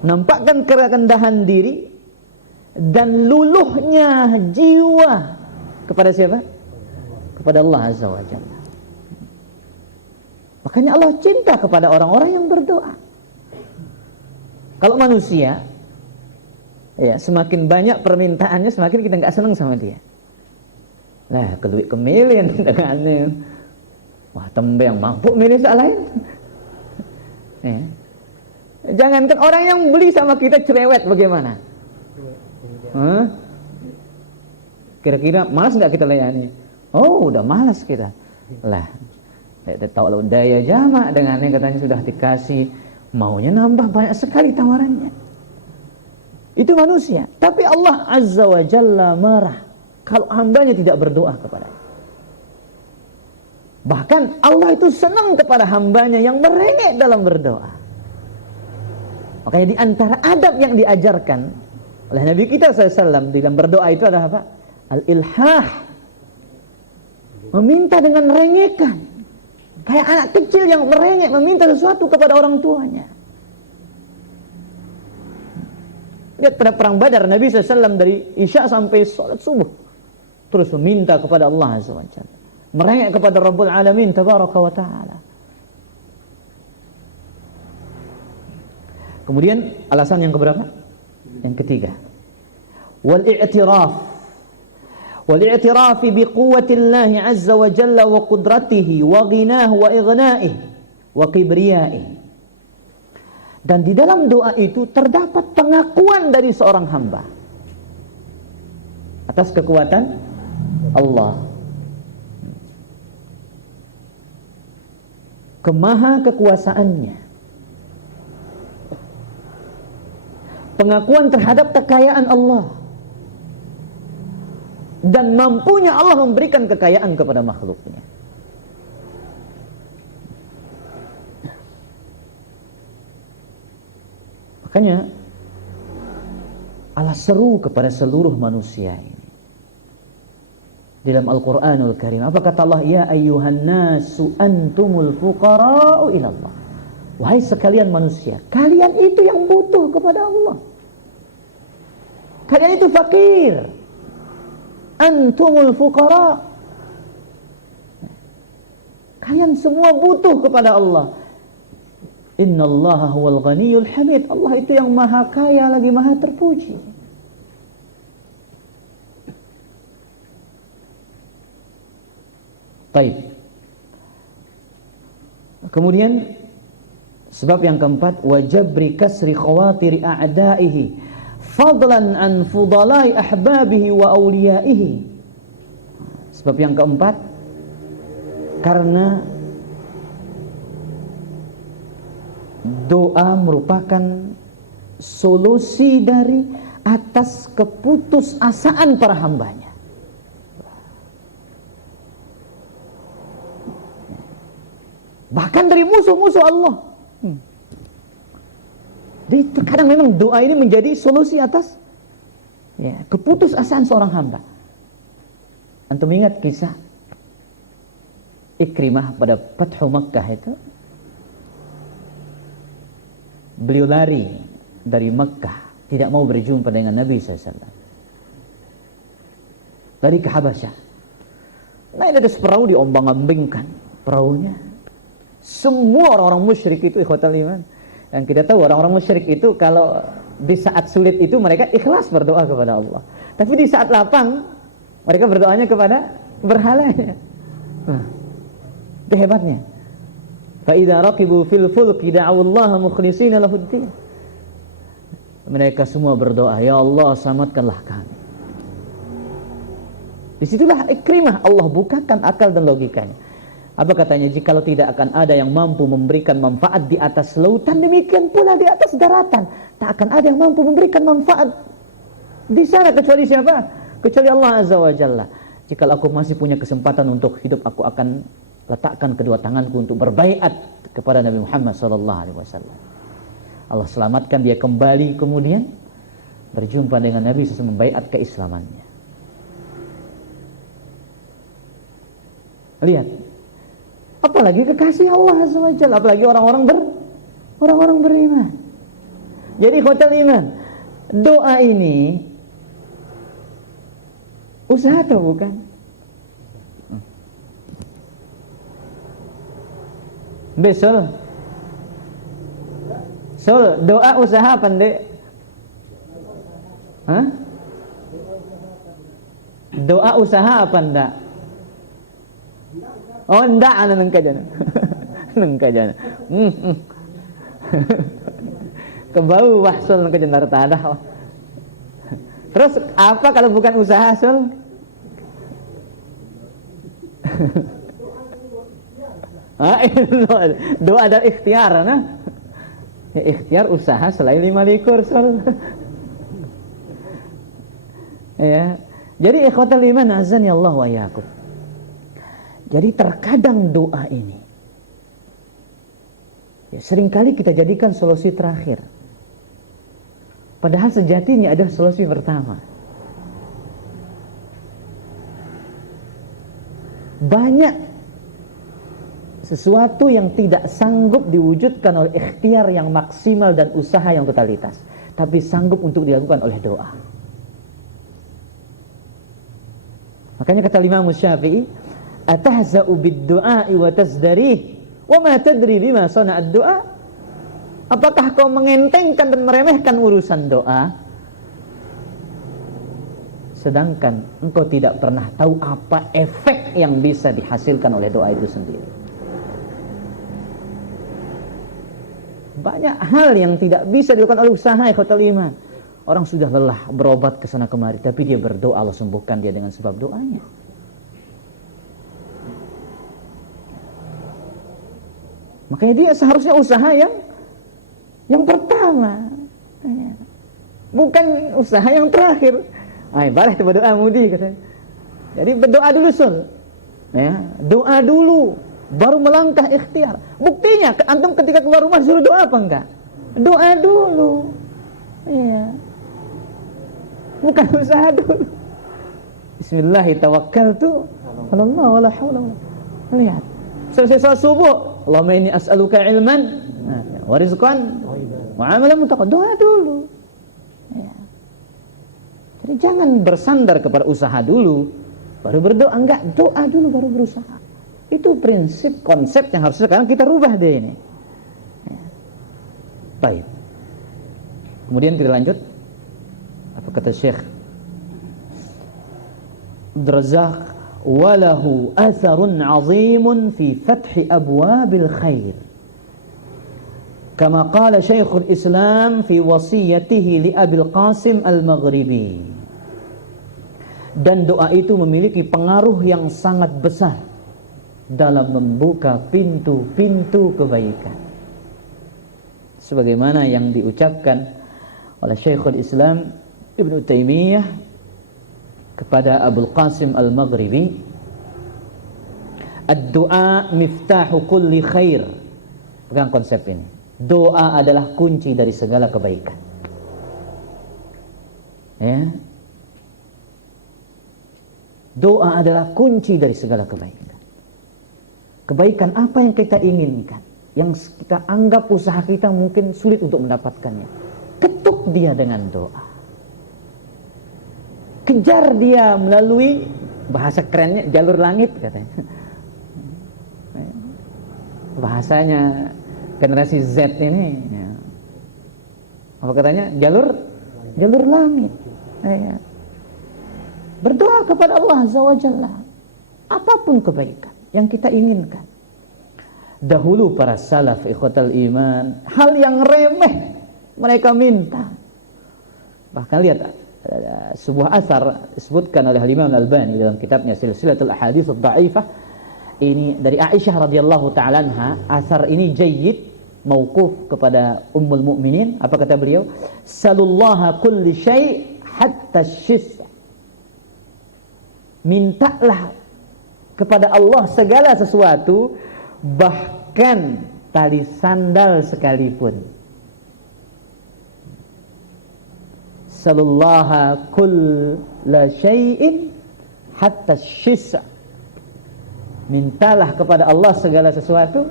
menampakkan kerendahan diri dan luluhnya jiwa kepada siapa? Kepada Allah Azza wa Jalla. Makanya Allah cinta kepada orang-orang yang berdoa. Kalau manusia, ya, semakin banyak permintaannya, semakin kita nggak senang sama dia. Lah, keluik kemilin dengan wah, tembe yang mampu milih sak lain. Ya. Jangankan orang yang beli sama kita cerewet bagaimana? Kira-kira malas nggak kita layani? Oh, udah malas kita. Lah, tahu daya jamak dengannya katanya sudah dikasih, maunya nambah banyak sekali tawarannya. Itu manusia. Tapi Allah Azza wa Jalla marah kalau hambanya tidak berdoa kepadanya. Bahkan Allah itu senang kepada hambanya yang merengek dalam berdoa. Makanya di antara adab yang diajarkan oleh Nabi kita SAW dalam berdoa itu adalah apa? Al-ilhah, meminta dengan rengekan, kayak anak kecil yang merengek meminta sesuatu kepada orang tuanya. Lihat pada perang Badar, Nabi SAW dari Isya sampai sholat subuh terus meminta kepada Allah Azza wa Jalla, merengek kepada Rabbul Alamin Tabaraka wa Ta'ala. Kemudian alasan yang keberapa? Yang ketiga, wal-i'tiraf bi quwwatillahi azza wa jalla wa qudratihi wa ghinahu wa ighnaihi wa kibriyaihi. Dan di dalam doa itu terdapat pengakuan dari seorang hamba atas kekuatan Allah, kemaha kekuasaannya, pengakuan terhadap kekayaan Allah, dan mampunya Allah memberikan kekayaan kepada makhluknya. Makanya Allah seru kepada seluruh manusia ini dalam Al-Quranul Karim. Apa kata Allah? Ya ayyuhan nasu antumul fuqara'u ilallah. Wahai sekalian manusia, kalian itu yang butuh kepada Allah. Kalian itu fakir. Antumul fuqara. Kalian semua butuh kepada Allah. Innallaha huwal ghaniyul hamid. Allah itu yang maha kaya lagi maha terpuji. Baik. Kemudian sebab yang keempat, wajabri kasri khawatiri a'daihi fadlan an fudalai ahbabihi wa awliyaihi. Sebab yang keempat, karena doa merupakan solusi dari atas keputusasaan para hambanya. Bahkan dari musuh-musuh Allah. Jadi terkadang memang doa ini menjadi solusi atas keputusasaan seorang hamba. Antum ingat kisah Ikrimah pada Fathu Makkah itu? beliau lari dari Mekah, tidak mau berjumpa dengan Nabi SAW. Lari ke Habasyah. Nah, ada perahu diombang-ambingkan perahunya. Semua orang-orang musyrik itu ikhwatal iman. Dan kita tahu orang-orang musyrik itu kalau di saat sulit itu mereka ikhlas berdoa kepada Allah. Tapi di saat lapang mereka berdoanya kepada berhalanya. Nah, itu hebatnya. Fa idza raqibu fil fulki da'awallaha mukhlishina lahuddin. Mereka semua berdoa, ya Allah selamatkanlah kami. Disitulah Ikrimah Allah bukakan akal dan logikanya. Apa katanya? Jikalau tidak akan ada yang mampu memberikan manfaat di atas lautan, demikian pula di atas daratan tak akan ada yang mampu memberikan manfaat di sana kecuali siapa? Kecuali Allah Azza wa Jalla. Jikalau aku masih punya kesempatan untuk hidup, aku akan letakkan kedua tanganku untuk berbaiat kepada Nabi Muhammad SAW. Allah selamatkan dia kembali, kemudian berjumpa dengan Nabi sesuai membaiat keislamannya. Lihat, apalagi kekasih Allah Azza wa Jalla, apalagi orang-orang beriman. Jadi khotel iman, doa ini usaha atau bukan? Besul. Doa usaha apa, Dek? Hah? Doa usaha apa ndak? Oh, ndak ana nengkajana. Nengkajana. Kebau wahsul nengkajana tadah. Terus apa kalau bukan usaha, Sul? Doa adalah ikhtiar, nah. Ya, ikhtiar usaha selain 5 likur, Sul. Ya. Jadi ikhwatal iman azan ya Allah wa iyyakum. Jadi terkadang doa ini ya, seringkali kita jadikan solusi terakhir. Padahal sejatinya adalah solusi pertama. Banyak sesuatu yang tidak sanggup diwujudkan oleh ikhtiar yang maksimal dan usaha yang totalitas, tapi sanggup untuk dilakukan oleh doa. Makanya kata Imam Syafi'i, atahza'u bid-du'a'i wa tazdarih wa ma tadri bima sana'ad du'a. Apakah kau mengentengkan dan meremehkan urusan doa, sedangkan engkau tidak pernah tahu apa efek yang bisa dihasilkan oleh doa itu sendiri. Banyak hal yang tidak bisa dilakukan oleh usaha ikhwatul iman. Orang sudah lelah berobat ke sana kemari, tapi dia berdoa Allah sembuhkan dia dengan sebab doanya. Makanya dia seharusnya usaha yang pertama, bukan usaha yang terakhir. Boleh coba doa mudi katanya. Jadi berdoa dulu, Sul. Ya, doa dulu, baru melangkah ikhtiar. Buktinya antum ketika keluar rumah suruh doa apa enggak? Doa dulu. Iya. Bukan usaha dulu. Bismillahirrahmanirrahim. Allah wala haula wala. Lihat. Selesai salat subuh, Allahumma inni as'aluka ilman wa rizqan wa amalan mutaqabbal. Doa dulu. Ya. Jadi jangan bersandar kepada usaha dulu baru berdoa, enggak, doa dulu baru berusaha. Itu prinsip konsep yang harus sekarang kita rubah deh ini. Ya. Baik. Kemudian kita lanjut. Apa kata Syekh Abdul Razzaq, walahu atharun azimun fi fathi abwabil khair, kama qala Syekhul Islam fi wasiyatihi li Abil Qasim Al-Maghribi. Dan doa itu memiliki pengaruh yang sangat besar dalam membuka pintu-pintu kebaikan, sebagaimana yang diucapkan oleh Syekhul Islam Ibnu Taimiyah kepada Abul Qasim Al-Maghribi, ad-du'a miftahu kulli khair. Pegang konsep ini. Doa adalah kunci dari segala kebaikan. Ya. Doa adalah kunci dari segala kebaikan. Kebaikan apa yang kita inginkan? yang kita anggap usaha kita mungkin sulit untuk mendapatkannya, ketuk dia dengan doa. Kejar dia melalui, bahasa kerennya, jalur langit katanya. Bahasanya generasi Z ini ya. Apa katanya? Jalur langit ya. Berdoa kepada Allah Azza wa Jalla, apapun kebaikan yang kita inginkan. Dahulu para salaf ikhwatal iman, hal yang remeh mereka minta. Bahkan lihat sebuah asar disebutkan oleh Imam Al-Albani dalam kitabnya Silsilatul Ahadits Ad-Dha'ifah, ini dari Aisyah radhiyallahu taala anha. Asar ini jayyid, mauquf kepada Ummul Mukminin. Apa kata beliau? Salullaha kulli syai' hatta syis'. Mintalah kepada Allah segala sesuatu, bahkan tali sandal sekalipun. Salullaha kulla syai'in hatta syis'. Mintalah kepada Allah segala sesuatu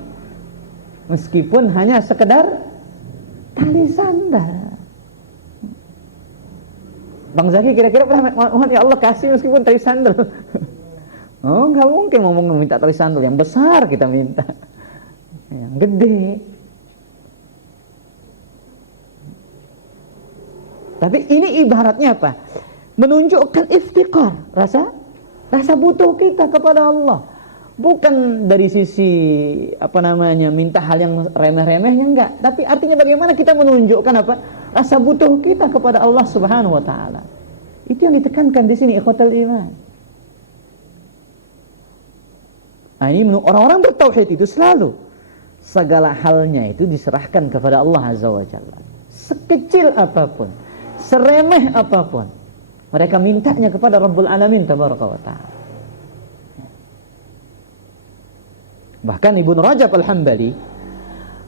meskipun hanya sekedar tali sandal. Bang Zaki kira-kira pernah mohon ya Allah kasih meskipun tali sandal? Oh, nggak mungkin ngomong minta tali sandal yang besar, kita minta yang gede. Tapi ini ibaratnya apa? Menunjukkan iftikar, rasa butuh kita kepada Allah. Bukan dari sisi minta hal yang remeh-remehnya, enggak. Tapi artinya bagaimana kita menunjukkan rasa butuh kita kepada Allah Subhanahu wa taala. Itu yang ditekankan di sini ikhwatal iman. Nah, ini orang-orang bertauhid itu selalu segala halnya itu diserahkan kepada Allah Azza wa Jalla. Sekecil apapun, seremeh apapun, mereka mintanya kepada Rabbul Alamin tabaraka wa ta'ala. Bahkan Ibnu Rajab Al-Hambali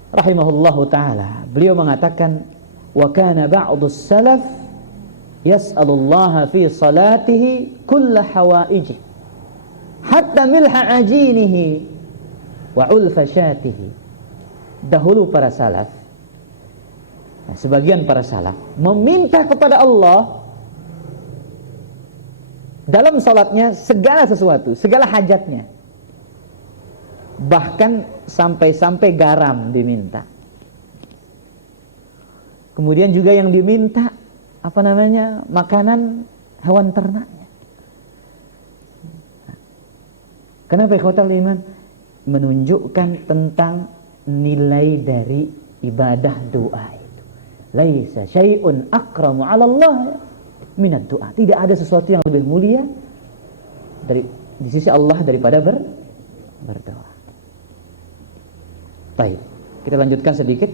rahimahullahu ta'ala, beliau mengatakan, wa kana ba'dus salaf yas'alullaha fi salatihi kulla hawaijih hatta milha ajinihi wa ulfa syatihi. Dahulu para salaf, sebagian para salaf meminta kepada Allah dalam salatnya segala sesuatu, segala hajatnya, bahkan sampai-sampai garam diminta. Kemudian juga yang diminta makanan hewan ternaknya. Kenapa ikhwatal iman? Menunjukkan tentang nilai dari ibadah doa itu. Laisa syai'un akramu 'ala Allah minad doa. Tidak ada sesuatu yang lebih mulia di sisi Allah daripada berdoa. Baik, kita lanjutkan sedikit.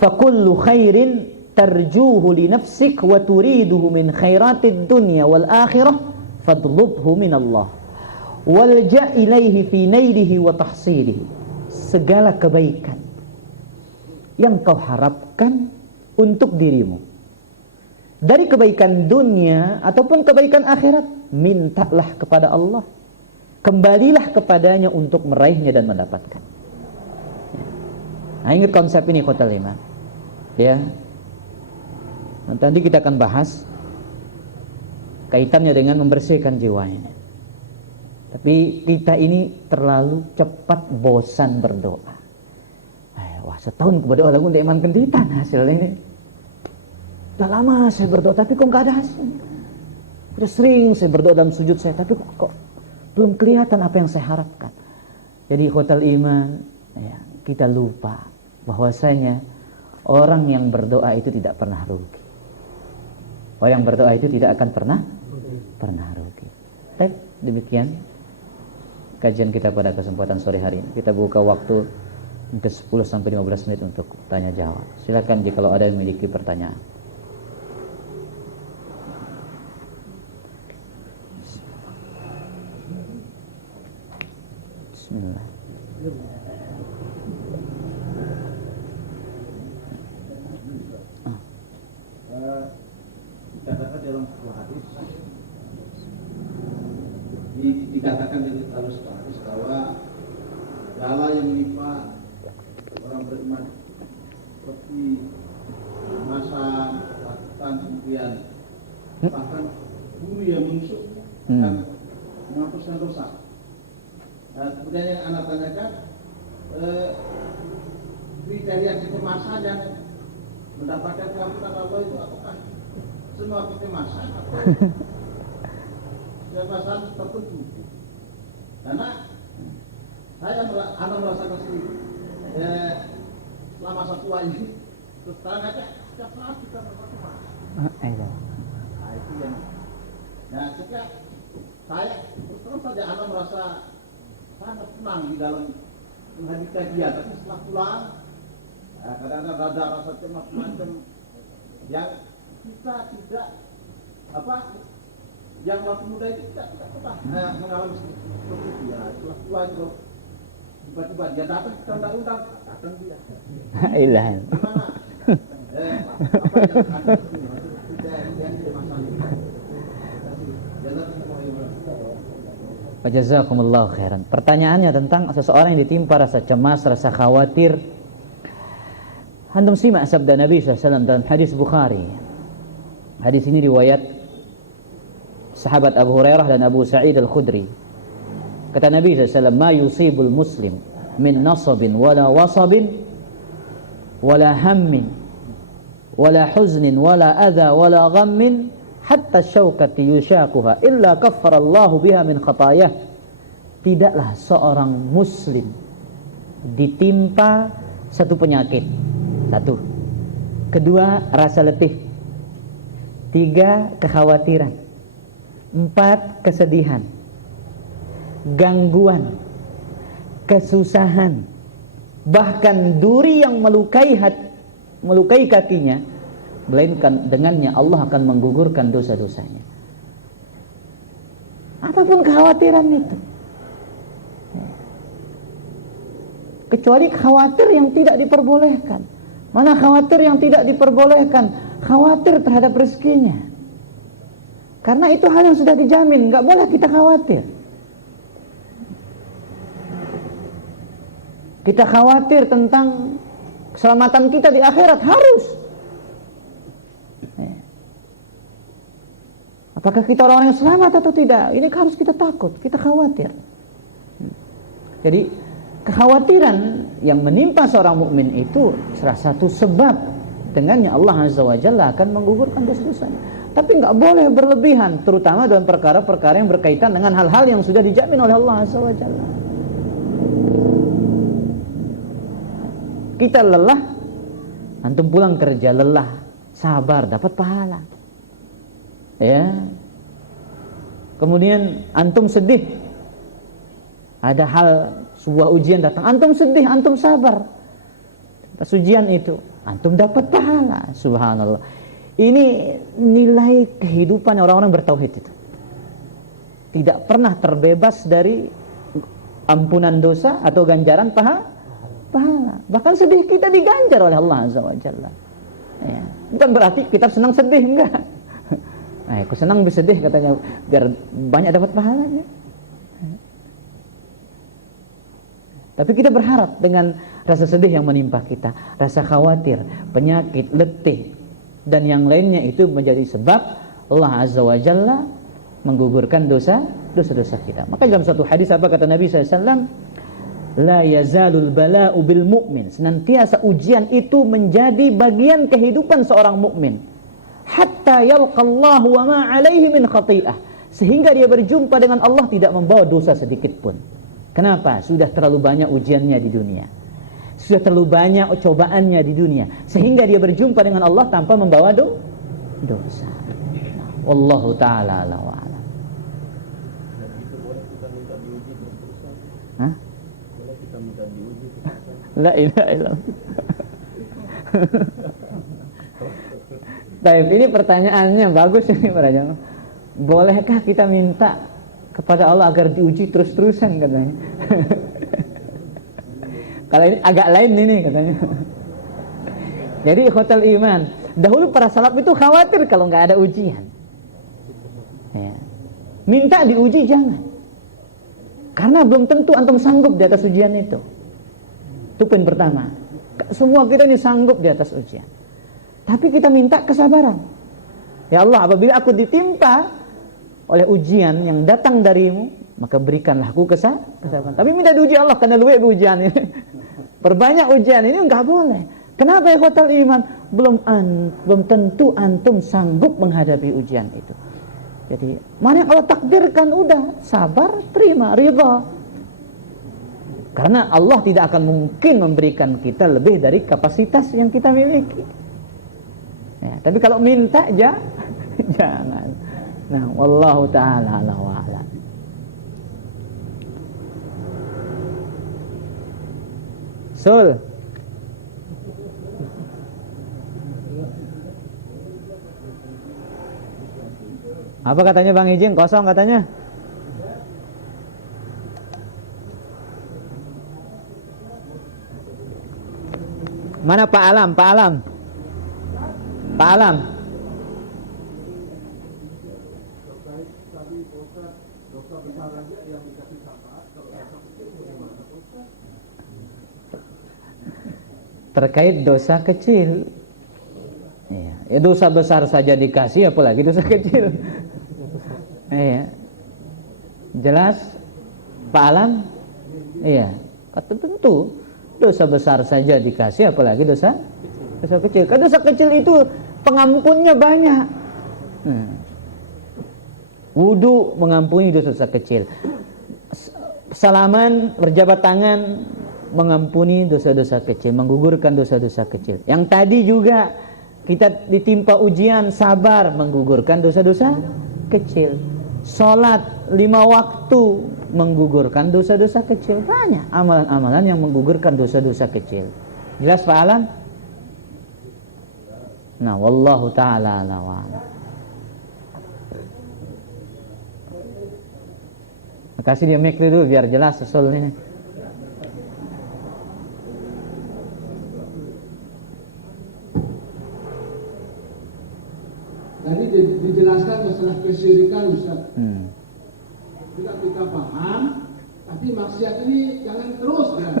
Fakullu khairin tarjuhu li nafsik wa turiduhu min khairatid dunya wal akhirah fadlubhu min Allah walja' ilaihi fi nailihi wa tahsilihi. Segala kebaikan yang kau harapkan untuk dirimu dari kebaikan dunia ataupun kebaikan akhirat, mintalah kepada Allah, kembalilah kepadanya untuk meraihnya dan mendapatkan. Nah, ingat konsep ini ikhwatal iman ya. Nanti kita akan bahas kaitannya dengan membersihkan jiwa ini. Tapi kita ini terlalu cepat bosan berdoa. Wah, setahun berdoa lagu untuk iman kenditan hasil ini. Udah lama saya berdoa tapi kok gak ada hasil. Udah sering saya berdoa dalam sujud saya tapi kok belum kelihatan apa yang saya harapkan. Jadi ikhwatal iman ya, kita lupa bahwasanya orang yang berdoa itu tidak pernah rugi. Orang yang berdoa itu tidak akan pernah rugi. Baik, demikian kajian kita pada kesempatan sore hari ini. Kita buka waktu ke 10 sampai 15 menit untuk tanya jawab. Silakan jika ada yang memiliki pertanyaan. Bismillah. Dikatakan dalam sebuah hadis, dikatakan dalam sebuah hadis bahwa segala yang menimpa orang beriman seperti masa ketakutan, kemudian bahkan bumi yang menusuk dan menghapuskan dosa. Kemudian yang anak tanyakan, kriteria kecemasan yang mendapatkan keampunan Allah itu apakah semua kecemasan atau kecemasan tertentu? Karena saya merasakan sendiri selama satu hari ini, terus terang aja setiap saat kita berdoa. Nah itu yang, nah ketika saya terus saja anak merasa sangat tenang di dalam menghabiskan dia, tapi setelah pulang kadang-kadang ada rasa cemas macam yang kita tidak yang waktu muda itu tidak pernah mengalami seperti itu ya. Setelah pulang itu tiba-tiba dia datang, kita undang-undang datang dia. Ilah. Gimana? Apa yang masalah ini? Jazakumullah khairan. Pertanyaannya tentang seseorang yang ditimpa rasa cemas, rasa khawatir. Antum simak sabda Nabi SAW dalam hadis Bukhari. Hadis ini riwayat sahabat Abu Hurairah dan Abu Sa'id Al-Khudri. Kata Nabi SAW, "Ma yusibul muslim min nasabin wala wasabin wala hammin wala huznin wala adha wala ghammin hatta syaukati yushakuha illa kaffarallahu biha min khatayah." Tidaklah seorang muslim ditimpa satu penyakit. Satu. Kedua, rasa letih. Tiga, kekhawatiran. Empat, kesedihan. Gangguan. Kesusahan. Bahkan duri yang melukai kakinya, melainkan dengannya Allah akan menggugurkan dosa-dosanya. Apapun kekhawatiran itu, kecuali khawatir yang tidak diperbolehkan. Mana khawatir yang tidak diperbolehkan? Khawatir terhadap rezekinya, karena itu hal yang sudah dijamin, nggak boleh kita khawatir. Kita khawatir tentang keselamatan kita di akhirat, harus. Apakah kita orang yang selamat atau tidak? Ini harus kita takut, kita khawatir. Jadi kekhawatiran yang menimpa seorang mukmin itu salah satu sebab dengannya Allah Azza wa Jalla akan menggugurkan dosa-dosanya. Tapi nggak boleh berlebihan, terutama dalam perkara-perkara yang berkaitan dengan hal-hal yang sudah dijamin oleh Allah Azza wa Jalla. Kita lelah, antum pulang kerja lelah, sabar, dapat pahala. Ya. Kemudian antum sedih, ada hal sebuah ujian datang, antum sedih, antum sabar, pas ujian itu antum dapat pahala. Subhanallah. Ini nilai kehidupan orang-orang bertauhid itu. Tidak pernah terbebas dari ampunan dosa atau ganjaran pahala. Bahkan sedih kita diganjar oleh Allah Azza wa Jalla. Ya. Bukan berarti kita senang sedih, enggak. Aku senang bersedih katanya biar banyak dapat pahalanya. Tapi kita berharap dengan rasa sedih yang menimpa kita, rasa khawatir, penyakit, letih, dan yang lainnya itu menjadi sebab Allah Azza wa Jalla menggugurkan dosa-dosa kita. Maka dalam satu hadis apa kata Nabi SAW? La yazalul bala'u bil mu'min. Senantiasa ujian itu menjadi bagian kehidupan seorang mukmin. Hatta yalqallahu wa ma alaihi min khati'ah. Sehingga dia berjumpa dengan Allah tidak membawa dosa sedikit pun. Kenapa? Sudah terlalu banyak ujiannya di dunia, sudah terlalu banyak cobaannya di dunia, sehingga dia berjumpa dengan Allah tanpa membawa dosa. Wallahu ta'ala a'lam wa a'lam. Hah? La ilaha illallah. Baik, ini pertanyaannya bagus ini pertanyaan. Bolehkah kita minta kepada Allah agar diuji terus-terusan katanya? Kalau ini agak lain ini katanya. Jadi ikhwatal iman, dahulu para salaf itu khawatir kalau nggak ada ujian. Ya. Minta diuji jangan. Karena belum tentu antum sanggup di atas ujian itu. Itu poin pertama. Semua kita ini sanggup di atas ujian. Tapi kita minta kesabaran. Ya Allah, apabila aku ditimpa oleh ujian yang datang darimu, maka berikanlah aku kesabaran. Tapi minta diuji Allah karena luwe ujian ini. Perbanyak ujian ini enggak boleh. Kenapa ya ikhwatal iman? Belum tentu antum sanggup menghadapi ujian itu. Jadi, mana yang Allah takdirkan udah sabar, terima, ridha. Karena Allah tidak akan mungkin memberikan kita lebih dari kapasitas yang kita miliki. Ya, tapi kalau minta jangan. Nah, wallahu taala ala wa ala. Sul. Apa katanya Bang Ijing? Kosong katanya. Mana Pak Alam? Pak Alam. Pak Alam. Terkait dosa kecil. Ya, dosa besar saja dikasih, apalagi dosa kecil. Iya. Jelas Pak Alam? Iya. Kata tentu dosa besar saja dikasih, apalagi dosa kecil. Karena dosa kecil itu pengampunnya banyak. Wudu mengampuni dosa kecil. Salaman, berjabat tangan mengampuni dosa-dosa kecil, menggugurkan dosa-dosa kecil. Yang tadi juga kita ditimpa ujian, sabar, menggugurkan dosa-dosa kecil. Salat 5 waktu menggugurkan dosa-dosa kecil. Banyak amalan-amalan yang menggugurkan dosa-dosa kecil. Jelas Pak Alan? Nah, wallahu ta'ala ala wa ala. Kasih dia mic dulu biar jelas usul ini. Tadi dijelaskan masalah kesyirikan Ustaz. Kita paham, tapi maksiat ini jangan terus ya.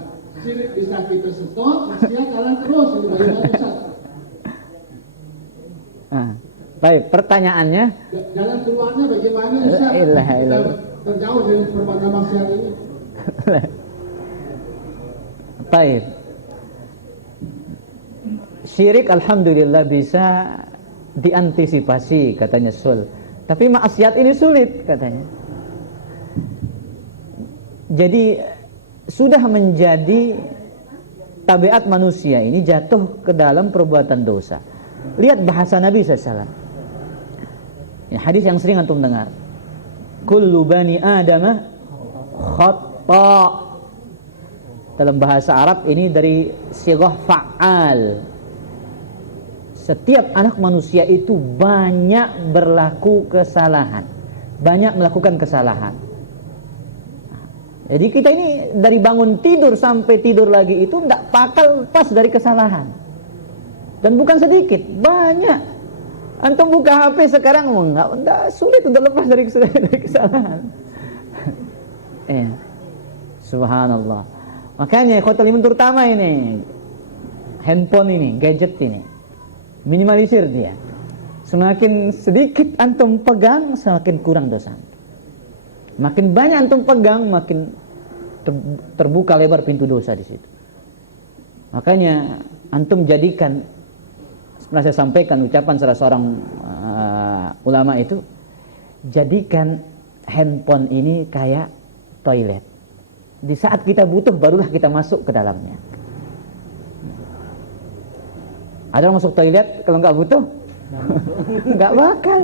Syirik bisa kita stop, maksiat jalan terus. Ini bagaimana Ustaz? Baik, pertanyaannya. Jalan keluarnya bagaimana Ustaz? Kita terjauh dari perbuatan maksiat ini. Baik. Syirik alhamdulillah bisa diantisipasi katanya Sul. Tapi maksiat ini sulit katanya. Jadi sudah menjadi tabiat manusia ini jatuh ke dalam perbuatan dosa. Lihat bahasa Nabi SAW. Ya, hadis yang sering antum dengar. Kullu bani Adama khata. Dalam bahasa Arab ini dari sighah fa'al. Setiap anak manusia itu banyak berlaku kesalahan, banyak melakukan kesalahan. Jadi kita ini dari bangun tidur sampai tidur lagi itu tidak pakal pas dari kesalahan. Dan bukan sedikit, banyak. Antum buka HP sekarang enggak sulit untuk lepas dari kesalahan. Subhanallah. Makanya khotel iman terutama ini handphone ini, gadget ini. Minimalisir dia. Semakin sedikit antum pegang, semakin kurang dosa. Makin banyak antum pegang, makin terbuka lebar pintu dosa di situ. Makanya antum jadikan, pernah saya sampaikan ucapan salah seorang ulama itu, jadikan handphone ini kayak toilet. Di saat kita butuh barulah kita masuk ke dalamnya. Ada orang masuk toilet kalau nggak butuh? Nggak bakal.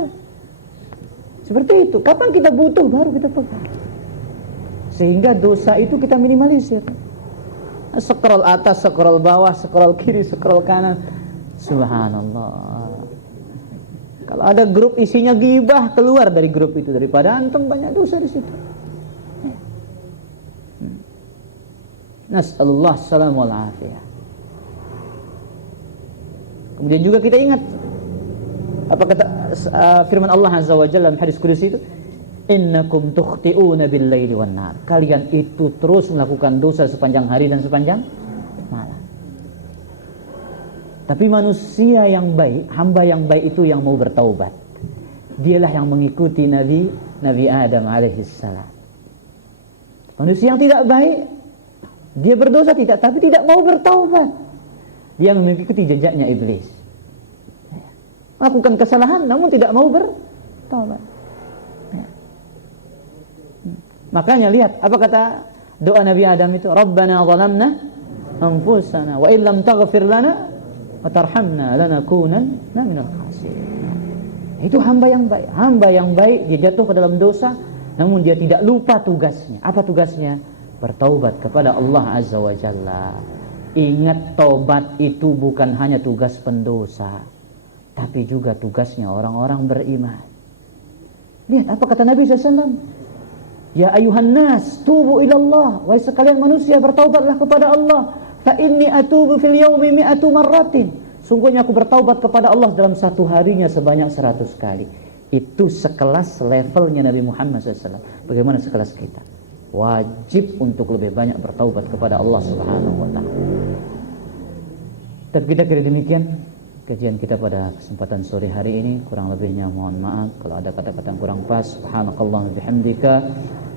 Seperti itu. Kapan kita butuh baru kita pegang. Sehingga dosa itu kita minimalisir. Scroll atas, scroll bawah, scroll kiri, scroll kanan. Subhanallah. Kalau ada grup isinya ghibah, keluar dari grup itu daripada antum banyak dosa di situ. Nas'alullah salamu alaihi. Kemudian juga kita ingat apa kata firman Allah Azza wa Jalla dalam hadis qudsi itu, innakum tukhti'una bil-laili wan-nahar. Kalian itu terus melakukan dosa sepanjang hari dan sepanjang malam. Tapi manusia yang baik, hamba yang baik itu yang mau bertaubat. Dialah yang mengikuti Nabi Adam alaihissalam. Manusia yang tidak baik, dia berdosa tidak, tapi tidak mau bertaubat. Dia mengikuti jejaknya iblis. Melakukan kesalahan namun tidak mau bertaubat. Makanya lihat apa kata doa Nabi Adam itu, Rabbana zalamna anfusana wa illam taghfir lana wa tarhamna lanakunanna minal khasirin. Itu hamba yang baik. Hamba yang baik dia jatuh ke dalam dosa namun dia tidak lupa tugasnya. Apa tugasnya? Bertaubat kepada Allah Azza wa Jalla. Ingat, taubat itu bukan hanya tugas pendosa, tapi juga tugasnya orang-orang beriman. Lihat apa kata Nabi SAW. Ya ayuhan nas, tubu ilallah. Wahai sekalian manusia, bertaubatlah kepada Allah. Fa inni atubu fil yaumi mi'atu marratin. Sungguhnya aku bertaubat kepada Allah dalam satu harinya sebanyak 100 kali. Itu sekelas levelnya Nabi Muhammad SAW. Bagaimana sekelas kita? Wajib untuk lebih banyak bertaubat kepada Allah Subhanahu wa ta'ala. Tapi kita kira demikian kajian kita pada kesempatan sore hari ini. Kurang lebihnya mohon maaf kalau ada kata-kata yang kurang pas. Subhanakallahumma bihamdika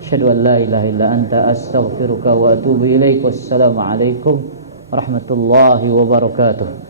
asyhadu an la ilaha illa anta astaghfiruka wa atubu ilaik. Wassalamu alaikum warahmatullahi wabarakatuh.